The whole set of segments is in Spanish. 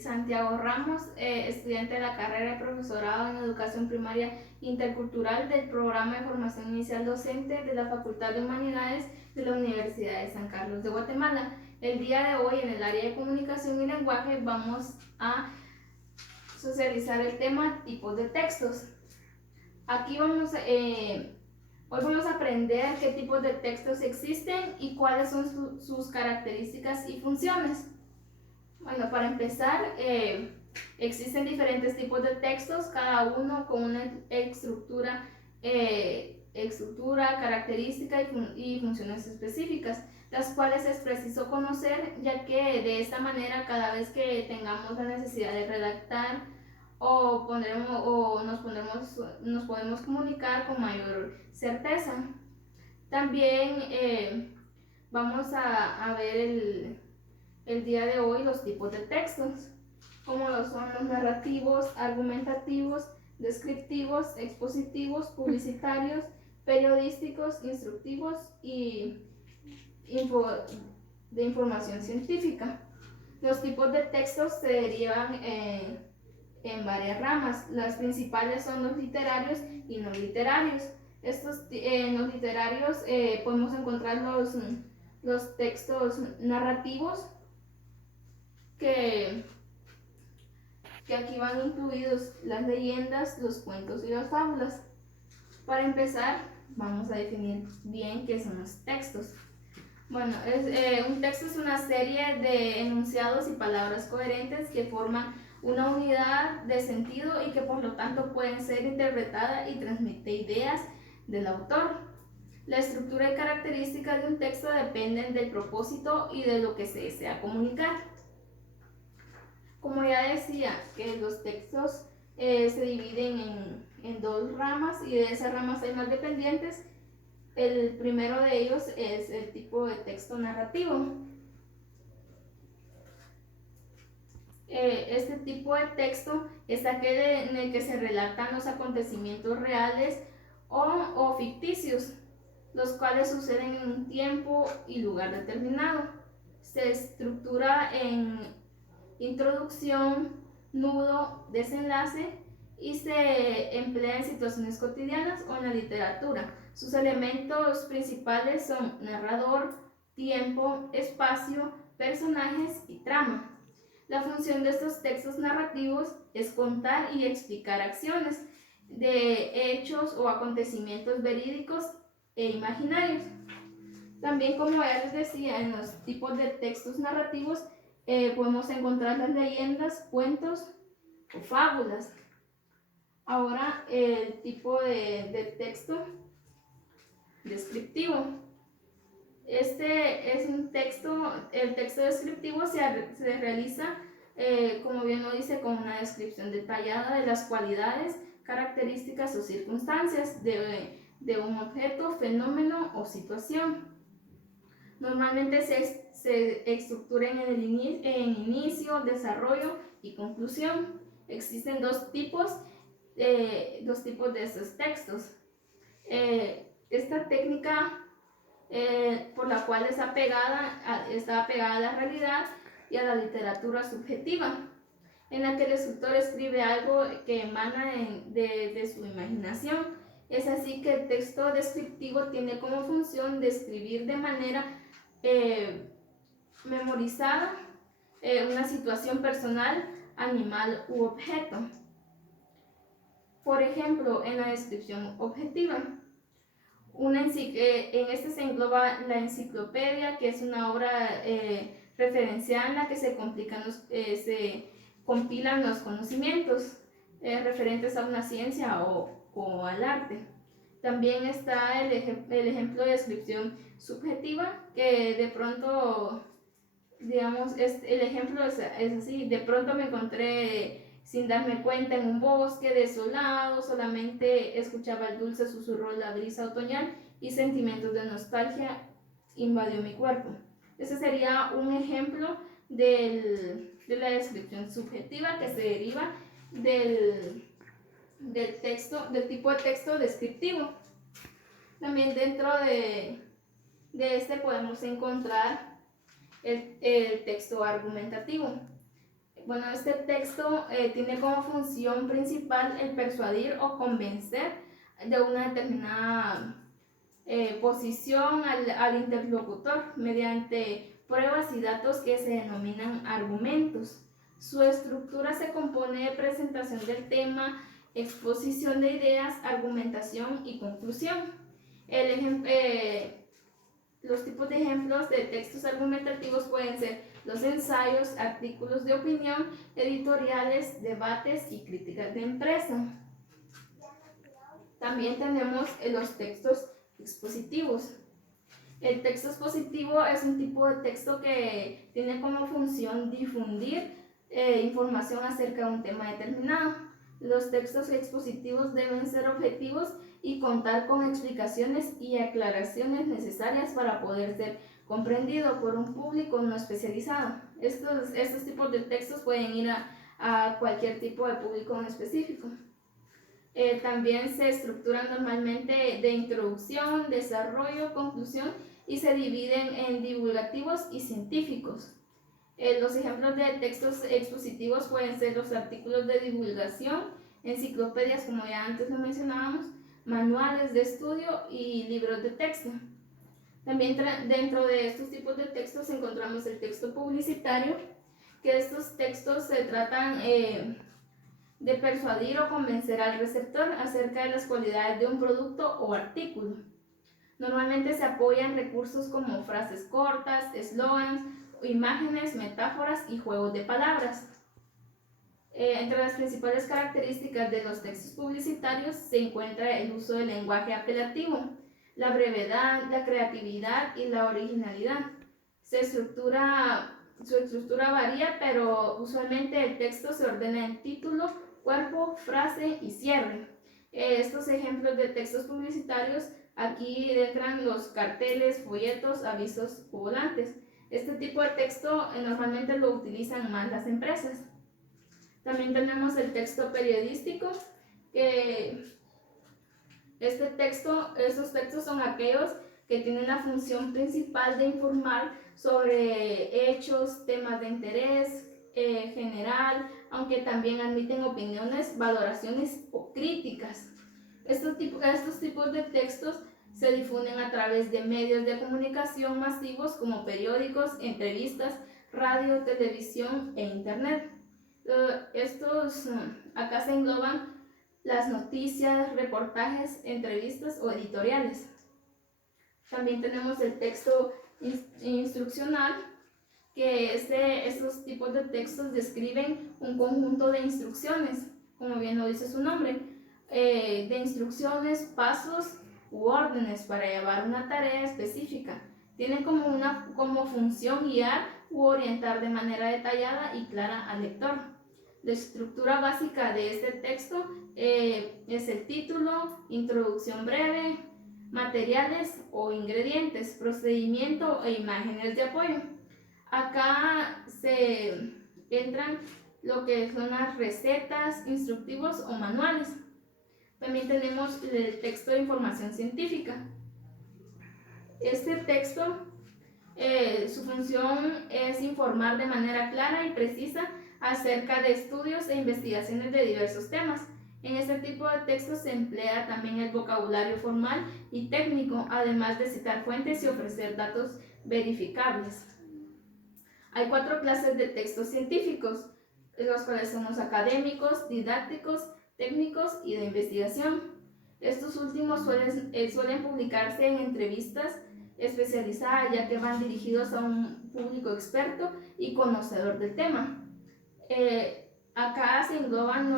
Santiago Ramos, estudiante de la carrera de profesorado en Educación Primaria Intercultural del Programa de Formación Inicial Docente de la Facultad de Humanidades de la Universidad de San Carlos de Guatemala. El día de hoy, en el área de comunicación y lenguaje, vamos a socializar el tema tipos de textos. Aquí hoy vamos a aprender qué tipos de textos existen y cuáles son sus características y funciones. Bueno, para empezar, existen diferentes tipos de textos, cada uno con una estructura, característica y funciones específicas, las cuales es preciso conocer, ya que de esta manera cada vez que tengamos la necesidad de redactar o nos podemos comunicar con mayor certeza. También vamos a ver el día de hoy los tipos de textos, como lo son los narrativos, argumentativos, descriptivos, expositivos, publicitarios, periodísticos, instructivos y de información científica. Los tipos de textos se derivan en varias ramas. Las principales son los literarios y no literarios. En los literarios podemos encontrar los textos narrativos, que aquí van incluidos las leyendas, los cuentos y las fábulas. Para empezar, vamos a definir bien qué son los textos. Bueno, un texto es una serie de enunciados y palabras coherentes que forman una unidad de sentido y que por lo tanto pueden ser interpretadas y transmite ideas del autor. La estructura y características de un texto dependen del propósito y de lo que se desea comunicar. Como ya decía, que los textos se dividen en dos ramas y de esas ramas hay más dependientes. El primero de ellos es el tipo de texto narrativo. Este tipo de texto es aquel en el que se relatan los acontecimientos reales o ficticios, los cuales suceden en un tiempo y lugar determinado. Se estructura en introducción, nudo, desenlace y se emplea en situaciones cotidianas o en la literatura. Sus elementos principales son narrador, tiempo, espacio, personajes y trama. La función de estos textos narrativos es contar y explicar acciones de hechos o acontecimientos verídicos e imaginarios. También, como ya les decía, en los tipos de textos narrativos podemos encontrar las leyendas, cuentos o fábulas. Ahora, el tipo de texto descriptivo. Este es un texto, el texto descriptivo se realiza, como bien lo dice, con una descripción detallada de las cualidades, características o circunstancias de un objeto, fenómeno o situación. Normalmente se estructura en inicio, desarrollo y conclusión. Existen dos tipos de estos textos. Esta técnica por la cual está apegada a la realidad y a la literatura subjetiva, en la que el escritor escribe algo que emana de su imaginación. Es así que el texto descriptivo tiene como función describir de manera memorizada una situación personal, animal u objeto. Por ejemplo, en la descripción objetiva, en este se engloba la enciclopedia, que es una obra referencial en la que se compilan los conocimientos referentes a una ciencia o al arte. También está el ejemplo de descripción subjetiva, que de pronto, digamos, el ejemplo es así: de pronto me encontré sin darme cuenta en un bosque desolado, solamente escuchaba el dulce susurro de la brisa otoñal y sentimientos de nostalgia invadió mi cuerpo. Ese sería un ejemplo de la descripción subjetiva, que se deriva del tipo de texto descriptivo. También dentro de este podemos encontrar el texto argumentativo. Bueno, este texto tiene como función principal el persuadir o convencer de una determinada posición al interlocutor mediante pruebas y datos que se denominan argumentos. Su estructura se compone de presentación del tema, exposición de ideas, argumentación y conclusión. Los tipos de ejemplos de textos argumentativos pueden ser los ensayos, artículos de opinión, editoriales, debates y críticas de empresa. También tenemos los textos expositivos. El texto expositivo es un tipo de texto que tiene como función difundir información acerca de un tema determinado. Los textos expositivos deben ser objetivos y contar con explicaciones y aclaraciones necesarias para poder ser comprendido por un público no especializado. Estos tipos de textos pueden ir a cualquier tipo de público en específico. También se estructuran normalmente de introducción, desarrollo, conclusión y se dividen en divulgativos y científicos. Los ejemplos de textos expositivos pueden ser los artículos de divulgación, enciclopedias, como ya antes lo mencionábamos, manuales de estudio y libros de texto. También dentro de estos tipos de textos encontramos el texto publicitario, que estos textos se tratan de persuadir o convencer al receptor acerca de las cualidades de un producto o artículo. Normalmente se apoyan recursos como frases cortas, eslogans, imágenes, metáforas y juegos de palabras. Entre las principales características de los textos publicitarios se encuentra el uso del lenguaje apelativo, la brevedad, la creatividad y la originalidad. Su estructura varía, pero usualmente el texto se ordena en título, cuerpo, frase y cierre. Estos ejemplos de textos publicitarios, aquí entran los carteles, folletos, avisos o volantes. Este tipo de texto normalmente lo utilizan más las empresas. También tenemos el texto periodístico, que estos textos son aquellos que tienen la función principal de informar sobre hechos, temas de interés general, aunque también admiten opiniones, valoraciones o críticas. Estos tipos de textos se difunden a través de medios de comunicación masivos como periódicos, entrevistas, radio, televisión e internet. Acá se engloban las noticias, reportajes, entrevistas o editoriales. También tenemos el texto instruccional, que estos tipos de textos describen un conjunto de instrucciones, como bien lo dice su nombre, de instrucciones, pasos u órdenes para llevar una tarea específica. Tienen como función guiar u orientar de manera detallada y clara al lector. La estructura básica de este texto es el título, introducción breve, materiales o ingredientes, procedimiento e imágenes de apoyo. Acá se entran lo que son las recetas, instructivos o manuales. También tenemos el texto de información científica. Este texto, su función es informar de manera clara y precisa acerca de estudios e investigaciones de diversos temas. En este tipo de textos se emplea también el vocabulario formal y técnico, además de citar fuentes y ofrecer datos verificables. Hay 4 clases de textos científicos, los cuales son los académicos, didácticos, técnicos y de investigación. Estos últimos suelen publicarse en entrevistas especializadas, ya que van dirigidos a un público experto y conocedor del tema. Acá se engloban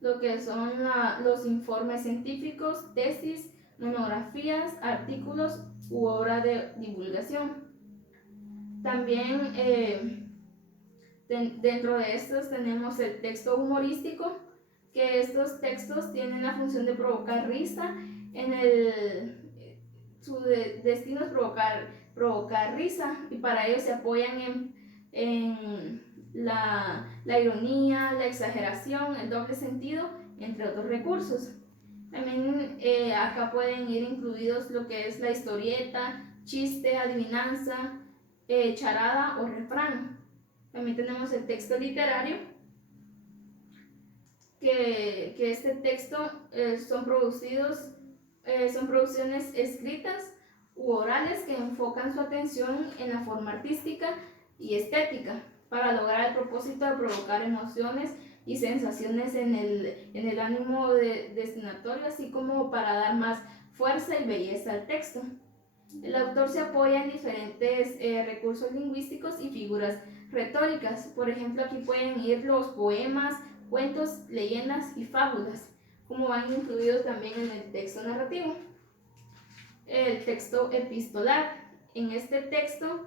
lo que son los informes científicos, tesis, monografías, artículos u obra de divulgación. También dentro de estos tenemos el texto humorístico, que estos textos tienen la función de provocar risa. Su destino es provocar risa, y para ello se apoyan en la ironía, la exageración, el doble sentido, entre otros recursos. También acá pueden ir incluidos lo que es la historieta, chiste, adivinanza, charada o refrán. También tenemos el texto literario, que este texto son producciones escritas u orales que enfocan su atención en la forma artística y estética para lograr el propósito de provocar emociones y sensaciones en el ánimo destinatario, así como para dar más fuerza y belleza al texto. El autor se apoya en diferentes recursos lingüísticos y figuras retóricas. Por ejemplo, aquí pueden ir los poemas, cuentos, leyendas y fábulas, como van incluidos también en el texto narrativo. El texto epistolar. En este texto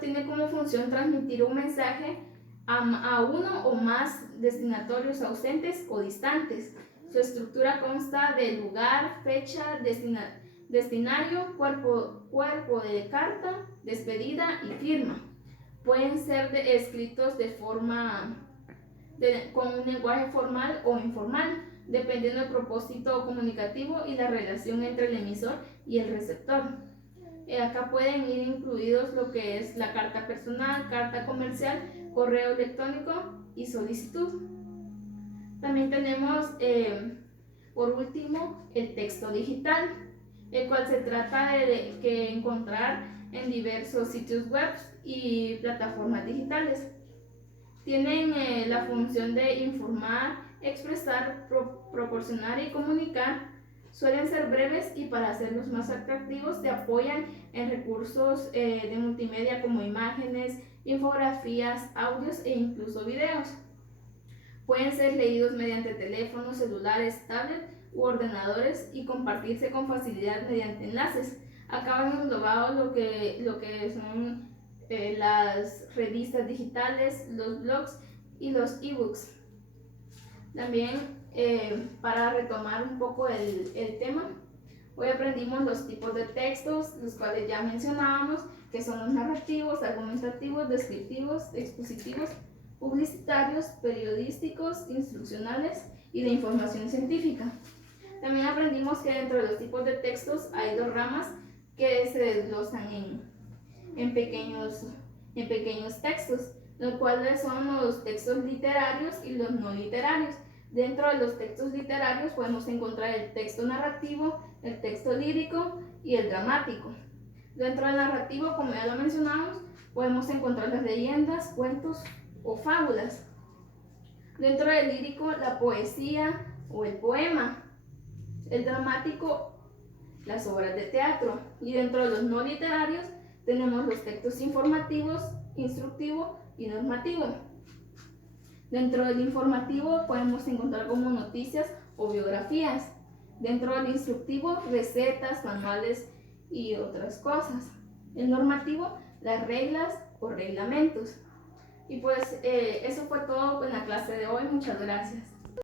tiene como función transmitir un mensaje a uno o más destinatorios ausentes o distantes. Su estructura consta de lugar, fecha, destinario, cuerpo de carta, despedida y firma. Pueden ser escritos con un lenguaje formal o informal, dependiendo del propósito comunicativo y la relación entre el emisor y el receptor. Acá pueden ir incluidos lo que es la carta personal, carta comercial, correo electrónico y solicitud. También tenemos, por último, el texto digital, el cual se trata de encontrar en diversos sitios web y plataformas digitales. Tienen la función de informar, expresar, proporcionar y comunicar. Suelen ser breves y para hacerlos más atractivos se apoyan en recursos de multimedia como imágenes, infografías, audios e incluso videos. Pueden ser leídos mediante teléfonos, celulares, tablets u ordenadores y compartirse con facilidad mediante enlaces. Acá van englobados lo que son las revistas digitales, los blogs y los ebooks. También para retomar un poco el tema, hoy aprendimos los tipos de textos, los cuales ya mencionábamos, que son los narrativos, argumentativos, descriptivos, expositivos, publicitarios, periodísticos, instruccionales y de información científica. También aprendimos que dentro de los tipos de textos hay dos ramas que se desglosan en pequeños textos, los cuales son los textos literarios y los no literarios. Dentro de los textos literarios podemos encontrar el texto narrativo, el texto lírico y el dramático. Dentro del narrativo, como ya lo mencionamos, podemos encontrar las leyendas, cuentos o fábulas. Dentro del lírico, la poesía o el poema. El dramático, las obras de teatro. Y dentro de los no literarios tenemos los textos informativos, instructivo y normativo. Dentro del informativo podemos encontrar como noticias o biografías. Dentro del instructivo, recetas, manuales y otras cosas. El normativo, las reglas o reglamentos. Y pues eso fue todo en la clase de hoy. Muchas gracias.